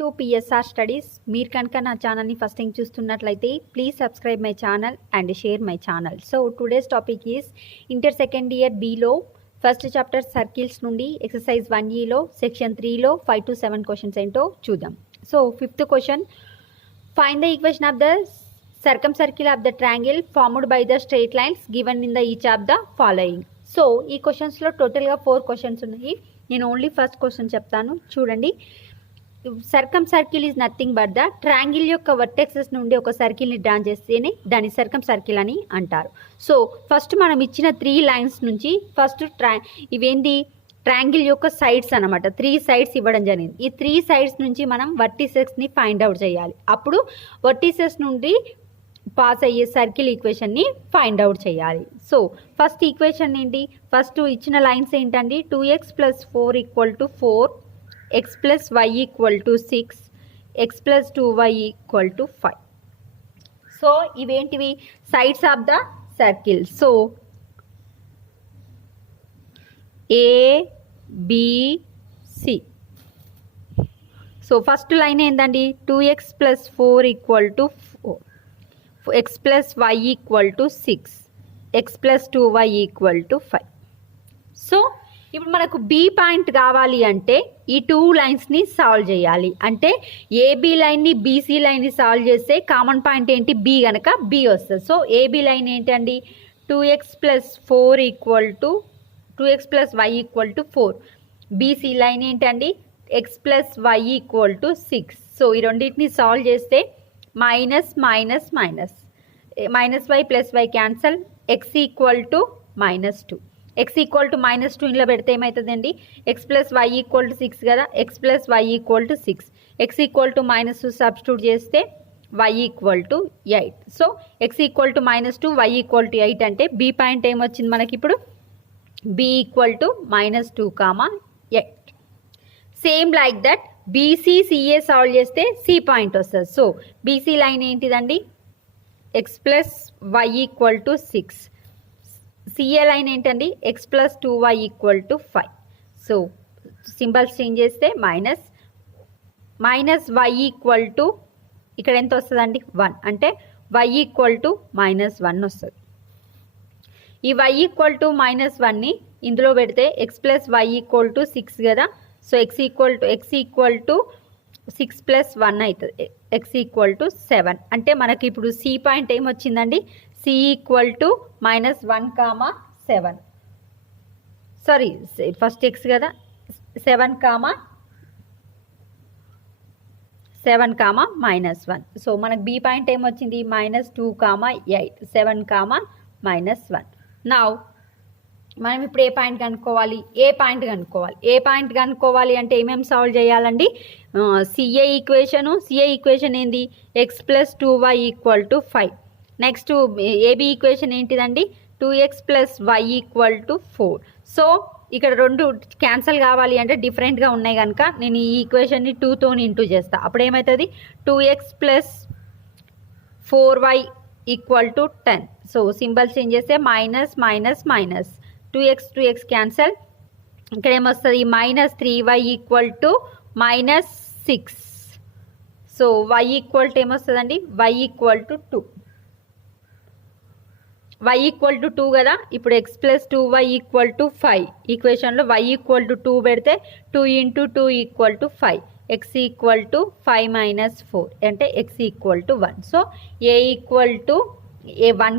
To PSR studies. మీరు కనుక నా ఛానల్ని ఫస్ట్ టైం చూస్తున్నట్లయితే please subscribe my channel and share my channel. So today's topic is inter second year below first chapter circles నుండి exercise 1Eలో section 3లో 5 to 7 questions ఏంటో చూద్దాం. So fifth question, find the equation of the circumcircle of the triangle formed by the straight lines given in the each of the following. So ఈ క్వశ్చన్స్లో టోటల్గా 4 questions ఉన్నాయి. నేను only first question చెప్తాను, చూడండి. Circumcircle is nothing but the triangle యొక్క vertexes నుండి ఒక సర్కిల్ని draw చేస్తేనే దాన్ని సర్కమ్ సర్కిల్ అని అంటారు. సో ఫస్ట్ మనం ఇచ్చిన 3 లైన్స్ నుంచి ఫస్ట్ ఇవేంది ట్రయాంగిల్ యొక్క సైడ్స్ అనమాట. 3 సైడ్స్ ఇవ్వడం జరిగింది. ఈ 3 సైడ్స్ నుంచి మనం వర్టిసెస్ని ఫైండ్ అవుట్ చేయాలి. అప్పుడు వర్టిసెస్ నుండి పాస్ అయ్యే సర్కిల్ ఈక్వేషన్ని ఫైండ్ అవుట్ చేయాలి. సో ఫస్ట్ ఈక్వేషన్ ఏంటి, ఫస్ట్ ఇచ్చిన లైన్స్ ఏంటండి, 2x + 4 = 4, x + y = 6, x + 2y = 5. So ఇవేంటివి, sides of the circle. So ABC. So first line ఏంటండి, 2x + 4 = 4, x + y = 6, x + 2y = 5. So ఇప్పుడు మనకు బి పాయింట్ కావాలి అంటే ఈ 2 లైన్స్ని సాల్వ్ చేయాలి. అంటే ఏబి లైన్ని బీసీ లైన్ని సాల్వ్ చేస్తే కామన్ పాయింట్ ఏంటి, బి కనుక బి వస్తుంది. సో ఏబి లైన్ ఏంటండి, 2x + 4 = 2x + y = 4. BC line ఏంటండి, x + y = 6. సో ఈ రెండింటిని సాల్వ్ చేస్తే minus minus minus, -y + y cancel, x = -2. x = -2 ఇంట్లో పెడితే ఏమవుతుందండి, x + y = 6 కదా, x + y = 6, x = -2 సబ్స్టిట్యూట్ చేస్తే y = 8. సో x = -2, y = 8 అంటే బి పాయింట్ ఏమొచ్చింది మనకి ఇప్పుడు, b = -2, 8. Same like that BCCA solve చేస్తే సి పాయింట్ వస్తుంది. సో బీసీ లైన్ ఏంటిదండి, x + y = 6, సిఏ లైన్ ఏంటండి, x + 2y = 5. So symbols change చేస్తే మైనస్ y = ఇక్కడ ఎంత వస్తుందండి, 1. అంటే y = -1 వస్తుంది. ఈ y = -1ని ఇందులో పెడితే x + y = 6 కదా. సో x = 6 + 1 అవుతుంది, x = 7. అంటే మనకి ఇప్పుడు సి పాయింట్ ఏమొచ్చిందండి, సి = -1, 7. సారీ, ఫస్ట్ x కదా, 7, -1. సో మనకు బి పాయింట్ ఏమొచ్చింది, -2, 8, 7, -1. నౌ మనం ఇప్పుడు ఏ పాయింట్ కనుక్కోవాలి, ఏ పాయింట్ కనుక్కోవాలి అంటే ఏమేమి సాల్వ్ చేయాలండి, సిఏ ఈక్వేషన్ ఏంది, x + 2y = 5. Next A B equation ఏంటిదండి, 2x + y = 4. సో ఇక్కడ 2 క్యాన్సల్ కావాలి అంటే డిఫరెంట్గా ఉన్నాయి కనుక నేను ఈ ఈక్వేషన్ని 2తో ఇంటూ చేస్తా. అప్పుడు ఏమవుతుంది, 2x + 4y = 10. So symbol change చేస్తే minus minus minus, 2x cancel, ఇక్కడ ఏమొస్తుంది, -3y = -6. So y = ఏమొస్తుందండి, y = 2. y = 2 కదా. ఇప్పుడు x + 2y = 5. ఈక్వేషన్లో y = 2 పెడితే 2 × 2 = 5, x = 5 - 4 అంటే x = 1. So a = 1,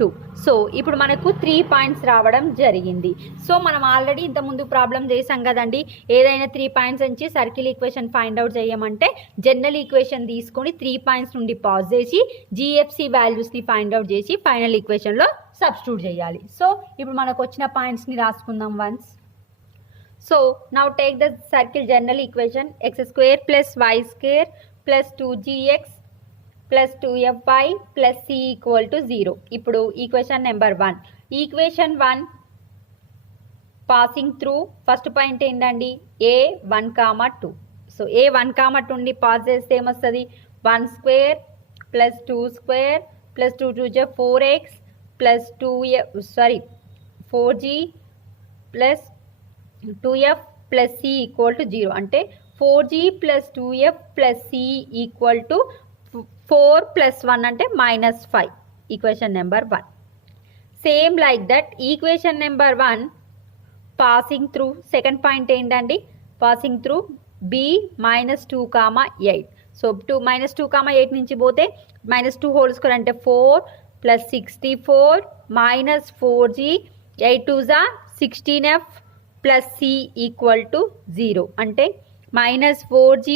2. సో ఇప్పుడు మనకు 3 పాయింట్స్ రావడం జరిగింది. సో మనం ఆల్రెడీ ఇంతకుముందు ప్రాబ్లం చేసాం కదండి, ఏదైనా 3 పాయింట్స్ నుంచి సర్కిల్ ఈక్వేషన్ ఫైండ్ అవుట్ చేయమంటే జనరల్ ఈక్వేషన్ తీసుకొని 3 పాయింట్స్ నుండి పాజ్ చేసి జిఎఫ్సి వాల్యూస్ని ఫైండ్ అవుట్ చేసి ఫైనల్ ఈక్వేషన్లో సబ్స్టిట్యూట్ చేయాలి. సో ఇప్పుడు మనకు వచ్చిన పాయింట్స్ని రాసుకుందాం once. So now take the circle general equation, x² + y² + 2gx + 2fy + c = 0. ఇప్పుడు equation number 1, equation 1 passing through first point ఏంటండి, a1, 2. సో a1, 2ని పాస్ చేస్తే ఏమొస్తుంది, 1² + 2² + 2 × 2 = 4x + 4g + 2f + c = 0. అంటే 4g plus 2f plus c equal to 4 plus 1 అంటే -5. Equation number 1. Same like that, equation number 1 passing through, second point ఏంటండి, passing through b -2, 8. So -2, 8 నుంచి పోతే -2 whole square అంటే 4 plus 64 minus 4g 8 2 16f plus c equal to 0 అంటే -4g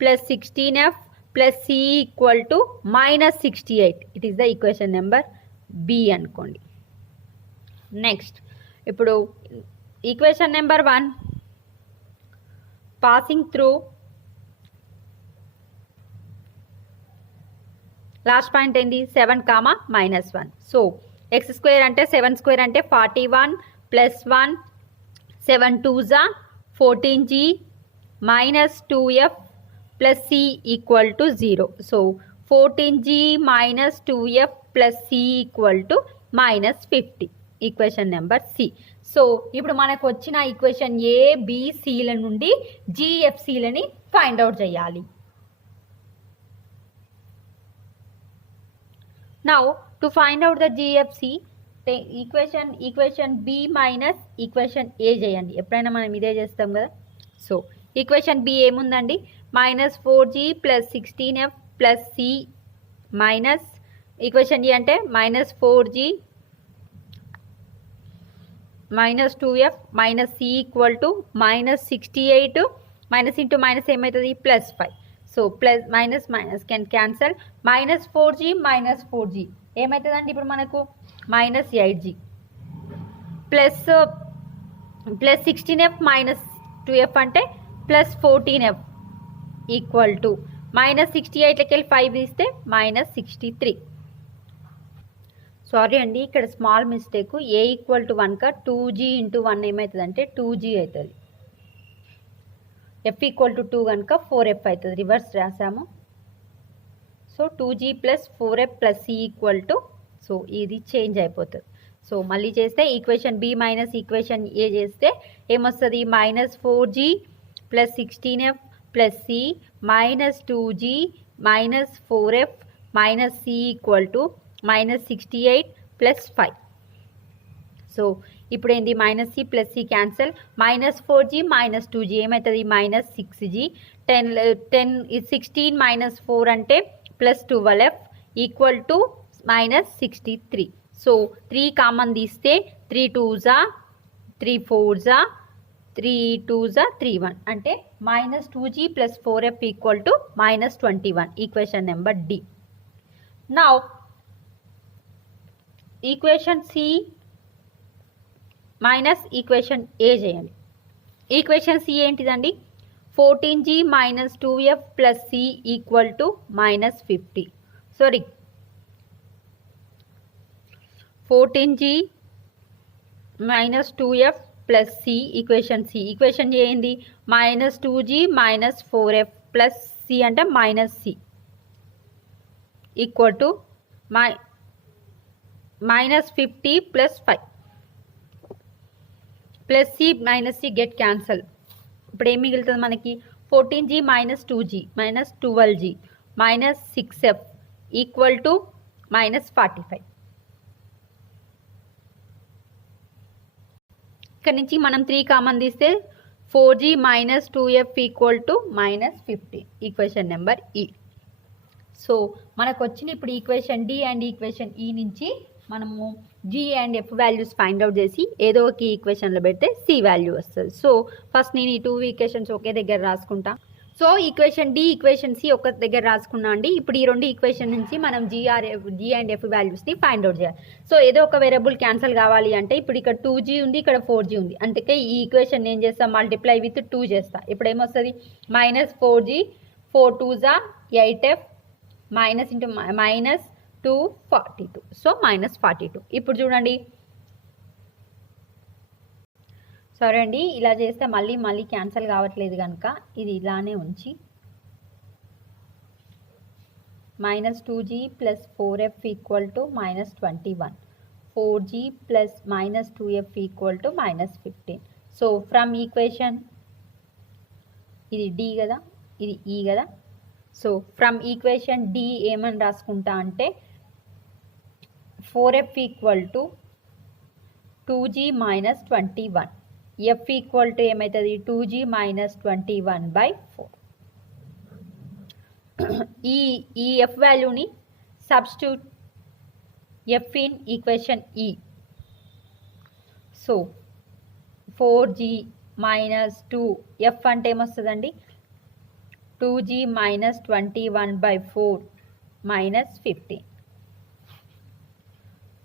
plus 16f plus c equal to -68. It is the equation number B అనుకోండి. Next ఇప్పుడు equation number 1 passing through last point ఏంది 7, -1. So X square అంటే 7 square అంటే 41 plus 1 7 2 14g minus 2f plus c equal to 0. So 14g minus 2f plus c equal to -50. Equation number C. So ఇప్పుడు మనకు వచ్చిన equation A B సిల నుండి జిఎఫ్సిలని find out చేయాలి. Now to find out the GFC, equation B minus equation A చేయండి. ఎప్పుడైనా మనం ఇదే చేస్తాం కదా. సో ఈక్వేషన్ B ఏముందండి, -4g plus 16f plus c minus equation E అంటే -4g minus 2f minus c equal to -68 minus into minus ఏమవుతుంది +5. So plus minus minus can cancel, -4g minus 4g ఏమవుతుందండి ఇప్పుడు మనకు -8g plus 16f minus 2f అంటే +14f equal to -68లకి వెళ్ళి 5 తీస్తే -63. Sorry అండి, ఇక్కడ small mistake, A equal to 1 2g into 1 ఏమవుతుందంటే 2g అవుతుంది. f ఈక్వల్ టు 2 కనుక 4f అవుతుంది, రివర్స్ రాసాము. So 2g plus 4f plus c equal to, so ఇది చేంజ్ అయిపోతుంది. సో మళ్ళీ చేస్తే equation B minus equation A చేస్తే ఏమొస్తుంది, -4g plus 16f plus c minus 2g minus 4f minus c equal to -68 plus 5. So ఇప్పుడు ఏంది -c plus c cancel, -4g minus 2g ఏమవుతుంది -6g 16 మైనస్ 4 అంటే +12f equal to -63. So 3 common తీస్తే 3 2s 3 4s 3 2s 3 1 అంటే -2g plus 4f equal to -21. Equation number D. Now equation C minus equation A చేయండి. Equation C ఏంటిదండి, 14g minus 2f plus c equal to -50. Sorry 14g minus 2f plus c equation C. Equation ఏంది -2g minus 4f plus c అంటే -c equal to -50 plus 5 plus c minus c get cancel. ఇప్పుడు ఏం మిగులుతుంది మనకి, 14g minus 2g minus 12g minus 6f equal to -45. ఇక్కడ నుంచి మనం 3 common తీస్తే 4g minus 2f equal to -50. Equation number ఈ. సో మనకు వచ్చిన ఇప్పుడు ఈక్వేషన్ డి అండ్ ఈక్వేషన్ ఈ నుంచి మనము G and F values find out చేసి ఏదో ఒక ఈక్వేషన్లో పెడితే సి వాల్యూ వస్తుంది. సో ఫస్ట్ నేను ఈ 2 ఈక్వేషన్స్ ఒకే దగ్గర రాసుకుంటా. So equation D equation C ఒక దగ్గర రాసుకున్నా అండి. ఇప్పుడు ఈ 2 ఈక్వేషన్ నుంచి మనం జీ అండ్ ఎఫ్ వాల్యూస్ని ఫైండ్ అవుట్ చేయాలి. సో ఏదో ఒక వేరియబుల్ క్యాన్సిల్ కావాలి అంటే ఇప్పుడు ఇక్కడ 2g ఉంది, ఇక్కడ 4g ఉంది, అందుకే ఈ ఈక్వేషన్ ఏం చేస్తాం, మల్టిప్లై విత్ 2 చేస్తా. ఇప్పుడు ఏమొస్తుంది -4g 4 2s 8f minus into minus 242. So -42. ఇప్పుడు చూడండి, సరే అండి ఇలా చేస్తే మళ్ళీ క్యాన్సిల్ కావట్లేదు కనుక ఇది ఇలానే ఉంచి -2g plus 4f equal to -21, 4g plus -2f equal to -15. So from equation ఇది డి కదా, ఇది ఈ కదా. సో ఫ్రమ్ ఈక్వేషన్ డి ఏమని రాసుకుంటా అంటే 4f equal to 2g minus 21. F equal to ఏమవుతుంది 2g మైనస్ 21/4. ఈ ఎఫ్ వాల్యూని సబ్స్టిట్యూట్ ఎఫ్ ఇన్ ఈక్వేషన్ ఈ. సో 4g మైనస్ 2 ఎఫ్ అంటే ఏమొస్తుందండి 2g minus 21/4 minus 15.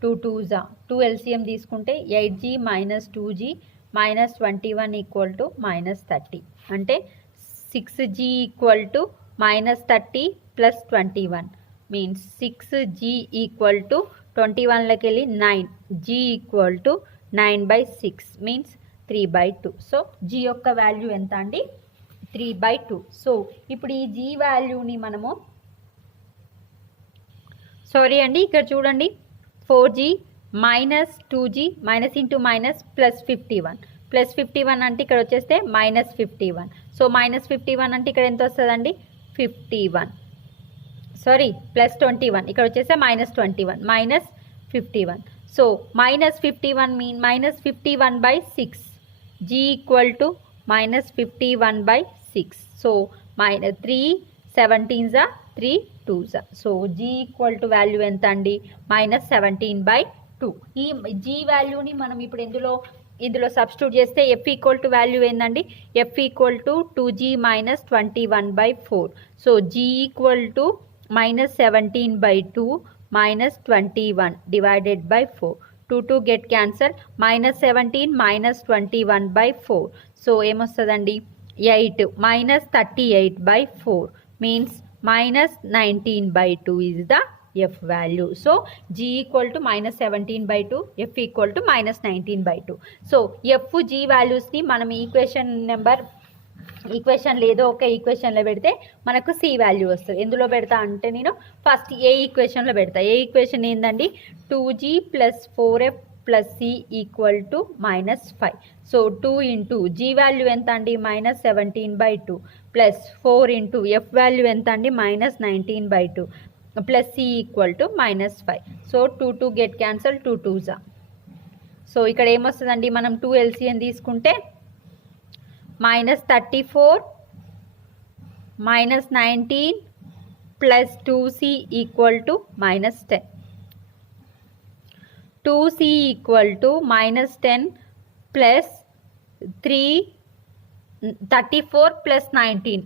2 2s 2 LCM తీసుకుంటే 8g minus 2g minus 21 equal to minus 30. అంటే 6g equal to minus 30 plus 21 means 6g equal to 21లోకి వెళ్ళి 9. g equal టు 9/6 means 3/2. So g యొక్క value ఎంత అండి 3/2. So ఇప్పుడు ఈ g వాల్యూని మనము ఇక్కడ చూడండి 4g minus 2g minus into minus plus 51 అంటే ఇక్కడ వచ్చేస్తే మైనస్ 51. సో మైనస్ 51 అంటే ఇక్కడ ఎంత వస్తుందండి 51. ప్లస్ 21 ఇక్కడ వచ్చేస్తే minus 21 minus 51. So minus 51 mean minus 51/6. g equal to minus 51/6. So minus 3 17s 3 2s. So g equal to value ఎంత అండి మైనస్ 17/2. ఈ g వాల్యూని మనం ఇప్పుడు ఇందులో సబ్స్టిట్యూట్ చేస్తే f ఈక్వల్ టు వాల్యూ ఏందండి f equal to 2g minus 21/4. So g equal to minus 17/2 minus 21 divided by 4. 2 get cancel. Minus 17 minus 21/4. So ఏమొస్తుందండి 8 minus 38/4 means minus 19/2 is the f value. So g equal to minus 17/2, f equal to minus 19/2. So f g values ని మనం equation లేదో ఒక ఈక్వేషన్లో పెడితే మనకు C value వస్తుంది. ఎందులో పెడతా అంటే నేను ఫస్ట్ ఏ ఈక్వేషన్లో పెడతా. ఏ ఈక్వేషన్ ఏందండి 2g plus 4f plus C equal to minus 5. So 2 into G value ఎంత అండి minus 17/2 plus 4 into F value ఎంత అండి minus 19/2 plus C equal to minus 5. So 2 get cancel 2 2s. So ఇక్కడ ఏమొస్తుందండి మనం 2 LCM తీసుకుంటే minus 34 minus 19 plus 2c equal to minus 10. 2c equal to minus 10 plus 34 plus 19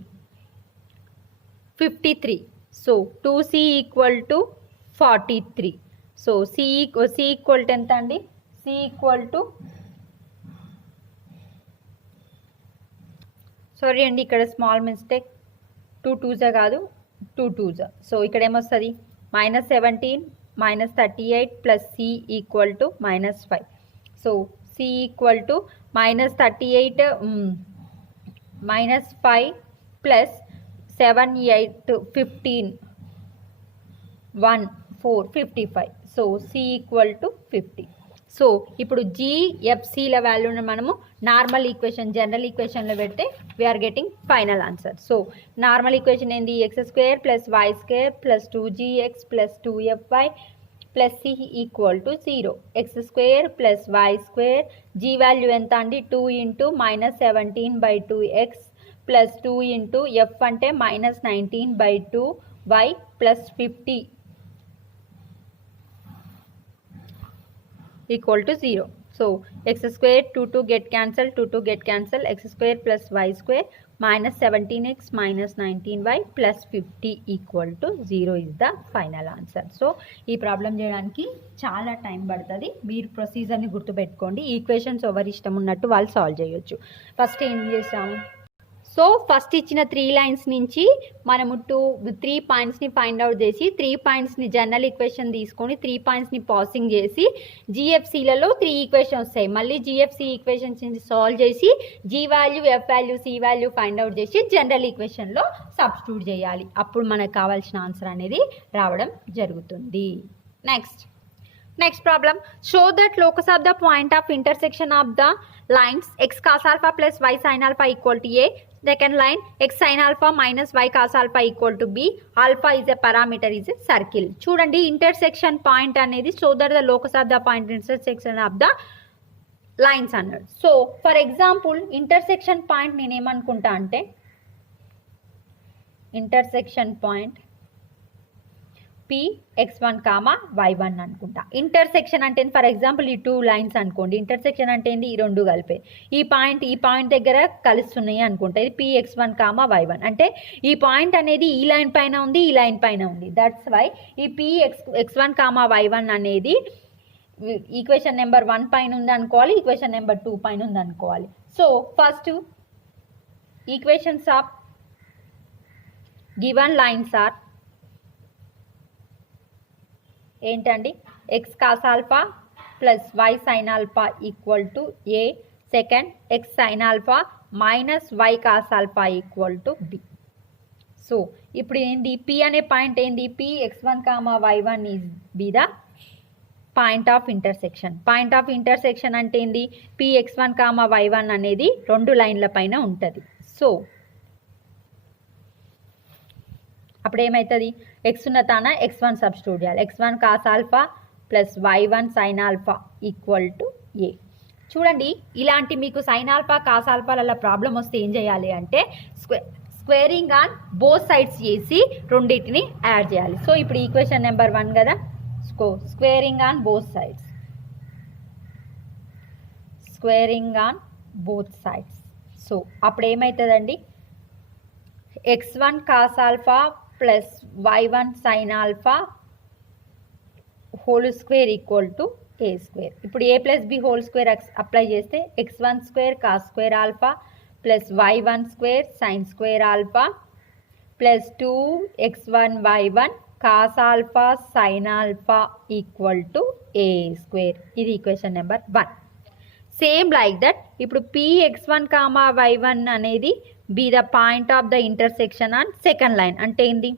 53. So 2c equal to 43. So c equal to ఎంత అండి c equal to sorry అండి ఇక్కడ small mistake 2 2s కాదు 2 2s. So ఇక్కడ ఏమొస్తుంది minus 17 minus 38 plus C equal to minus 5. So C equal to minus 38 minus 5 plus 7 8 15 1 4 55. So C equal to 50. So ఇప్పుడు జిఎఫ్సిల వాల్యూని మనము నార్మల్ ఈక్వేషన్ జనరల్ ఈక్వేషన్లో పెడితే we are getting final answer. So normal equation ఏంది x² plus y² plus 2gx plus 2fy plus C equal to 0. x² plus y² G value ఎంత అండి 2 into minus 17/2x plus 2 into f అంటే minus 19/2y plus 50 equal to 0. So x² 2 get cancel 2 get cancel x² plus y² minus 17x minus 19y plus 50 equal to 0 is the final answer. So ఈ problem చేయడానికి చాలా time పడుతుంది. మీరు ప్రొసీజర్ని గుర్తుపెట్టుకోండి. Equations ఎవరి ఇష్టం ఉన్నట్టు వాళ్ళు సాల్వ్ చేయొచ్చు. ఫస్ట్ ఏం చేసాము సో ఫస్ట్ ఇచ్చిన 3 లైన్స్ నుంచి మనము 3 పాయింట్స్ని ఫైండ్ అవుట్ చేసి 3 పాయింట్స్ని జనరల్ ఈక్వేషన్ తీసుకొని 3 పాయింట్స్ని పాసింగ్ చేసి జిఎఫ్సిలలో 3 ఈక్వేషన్ వస్తాయి. మళ్ళీ జిఎఫ్సి ఈక్వేషన్స్ని సాల్వ్ చేసి G value F value C value find out చేసి జనరల్ ఈక్వేషన్లో సబ్స్టిట్యూట్ చేయాలి. అప్పుడు మనకు కావాల్సిన ఆన్సర్ అనేది రావడం జరుగుతుంది. Next problem. Show that locus of the point of intersection of the lines x cos alpha plus y sin alpha equal to a. Second line, x sin alpha minus y cos alpha equal to b. Alpha is a parameter, is a circle. చూడండి intersection point అనేది so that the locus of the point intersection of the lines అన్నాడు. So for example intersection point నేను ఏమనుకుంటా అంటే intersection point p x1 y1 అనుకుంటా. Intersection అంటే for example ఈ 2 lines అనుకోండి. Intersection అంటే ఏంది? ఈ రెండు కలిపే ఈ పాయింట్ దగ్గర కలుస్తున్నాయి అనుకుంటా. ఇది p x1 y1 అంటే ఈ పాయింట్ అనేది ఈ లైన్ పైన ఉంది, ఈ లైన్ పైన ఉంది. దట్స్ వై ఈ p x1 y1 అనేది ఈక్వేషన్ నెంబర్ 1 పైన ఉంది అనుకోవాలి, ఈక్వేషన్ నెంబర్ 2 పైన ఉంది అనుకోవాలి. So first equations of given lines are ఏంటండి? x cos alpha plus y sin alpha equal to a. Second x sin alpha minus y cos alpha equal to b. So ఇప్పుడు ఏంది? p అనే point ఏంది? p x1 y1 is be the point of intersection. Point of intersection అంటే ఏంది? p x1 y1 అనేది రెండు లైన్ల పైన ఉంటుంది. సో అప్పుడు ఏమవుతుంది? ఎక్స్ ఉన్న తాన x1 సబ్స్టిట్యూట్ చేయాలి. x1 cos alpha plus y1 sin alpha equal to a. చూడండి ఇలాంటి మీకు సైన్ ఆల్ఫా కాస్ ఆల్ఫాల ప్రాబ్లం వస్తే ఏం చేయాలి అంటే స్క్వేరింగ్ ఆన్ బోత్ సైడ్స్ చేసి రెండింటిని యాడ్ చేయాలి. సో ఇప్పుడు ఈక్వేషన్ నెంబర్ 1 కదా, squaring on both sides, squaring on both sides. So అప్పుడు ఏమవుతుందండి? x1 cos alpha plus y1 sin alpha whole square equal to a square. ఇప్పుడు a plus b whole square apply చేస్తే x1 square cos square alpha plus y1 square sine square alpha plus 2x1 y1 cos alpha sine alpha equal to a square. ఇది equation number 1. Same like that ఇప్పుడు p x1 y1 అనేది B the point of the intersection on second line. అంటే ఏంది?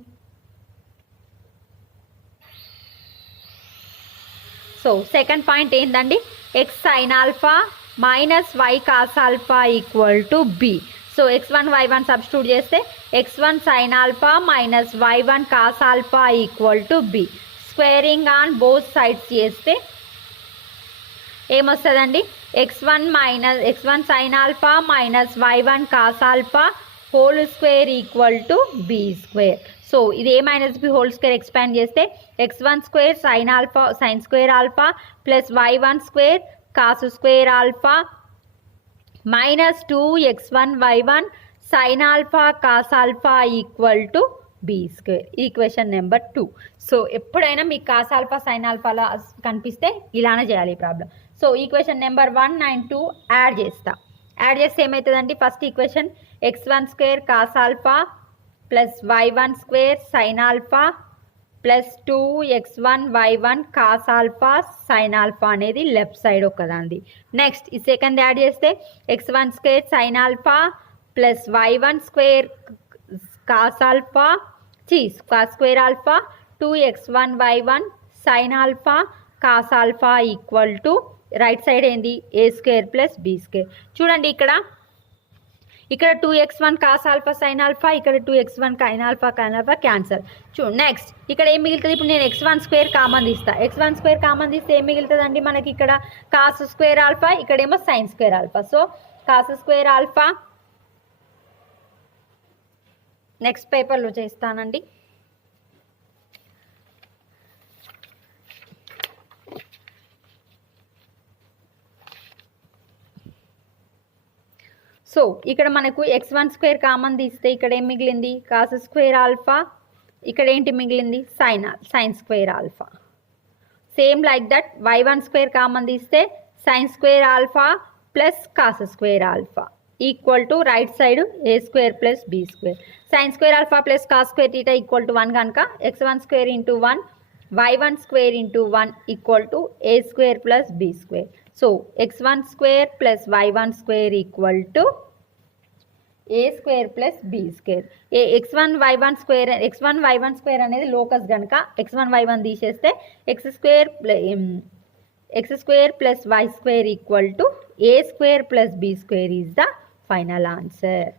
So second point ఏంటండి? x sin alpha minus y cos alpha equal to b. So x1 y1 substitute చేస్తే x1 sin alpha minus y1 cos alpha equal to b. Squaring on both sides చేస్తే ఏమొస్తుందండి? x1 sin alpha minus y1 cos alpha whole square equal to b square. So ఇది a minus b whole square expand చేస్తే x1 square sine square alpha plus y1 square cos square alpha minus 2x1 y1 sine alpha cos alpha equal to b square. Equation number 2. So ఎప్పుడైనా మీకు cos alpha sign ఆల్ఫాలా కనిపిస్తే ఇలానే చేయాలి ఈ problem. So equation number 1 and 2 add చేస్తా. Add చేస్తే ఏమవుతుందండి? First equation x1 square cos alpha plus y1 square sine alpha plus 2x1 y1 cos alpha sine alpha అనేది లెఫ్ట్ సైడ్ ఒకదాంది. నెక్స్ట్ ఈ సెకండ్ యాడ్ చేస్తే x1 square sine alpha plus y1 square cos alpha cos square alpha 2x1 y1 sine alpha cos alpha equal to right side ఏంది? a square plus b square. చూడండి ఇక్కడ 2x1 cos alpha sine alpha, ఇక్కడ 2x1 Kine alpha cancel. Next ఇక్కడ ఏం మిగులుతుంది? ఇప్పుడు నేను x1 square common తీస్తా. x1 స్క్వేర్ కామన్ తీస్తే ఏం మిగులుతుందండి మనకి? ఇక్కడ కాస్ స్క్వేర్ ఆల్ఫా, ఇక్కడేమో sign square alpha. So cos square alpha next పేపర్లో చేస్తానండి. సో ఇక్కడ మనకు x1 స్క్వేర్ కామన్ తీస్తే ఇక్కడ ఏం మిగిలింది? కాస్ స్క్వేర్ ఆల్ఫా, ఇక్కడ ఏంటి మిగిలింది? Sine square alpha. Same like that y1 square common తీస్తే sine square alpha plus cos square alpha equal to right side a square plus b square. Sine square alpha plus cos square theta equal to 1 కనుక x1 square into 1 y1 square into 1 equal to a square plus b square. So x1 square plus y1 square equal to a square plus b square. x1 y1 square అనేది locus కనుక x1 y1 తీసేస్తే x square plus y square equal to a square plus b square is the final answer.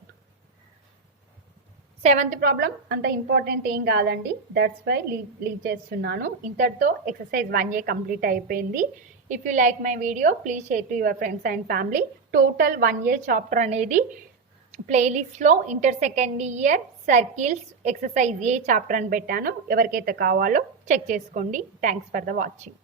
Seventh problem అంత important ఏం కాదండి, that's why leave చేస్తున్నాను. ఇంతటితో exercise 1A complete అయిపోయింది. If you like my video please share to your friends and family. Total 1A chapter అనేది ప్లేలిస్ట్లో inter second year circles exercise A chapter అని పెట్టాను. ఎవరికైతే కావాలో చెక్ చేసుకోండి. Thanks for the watching.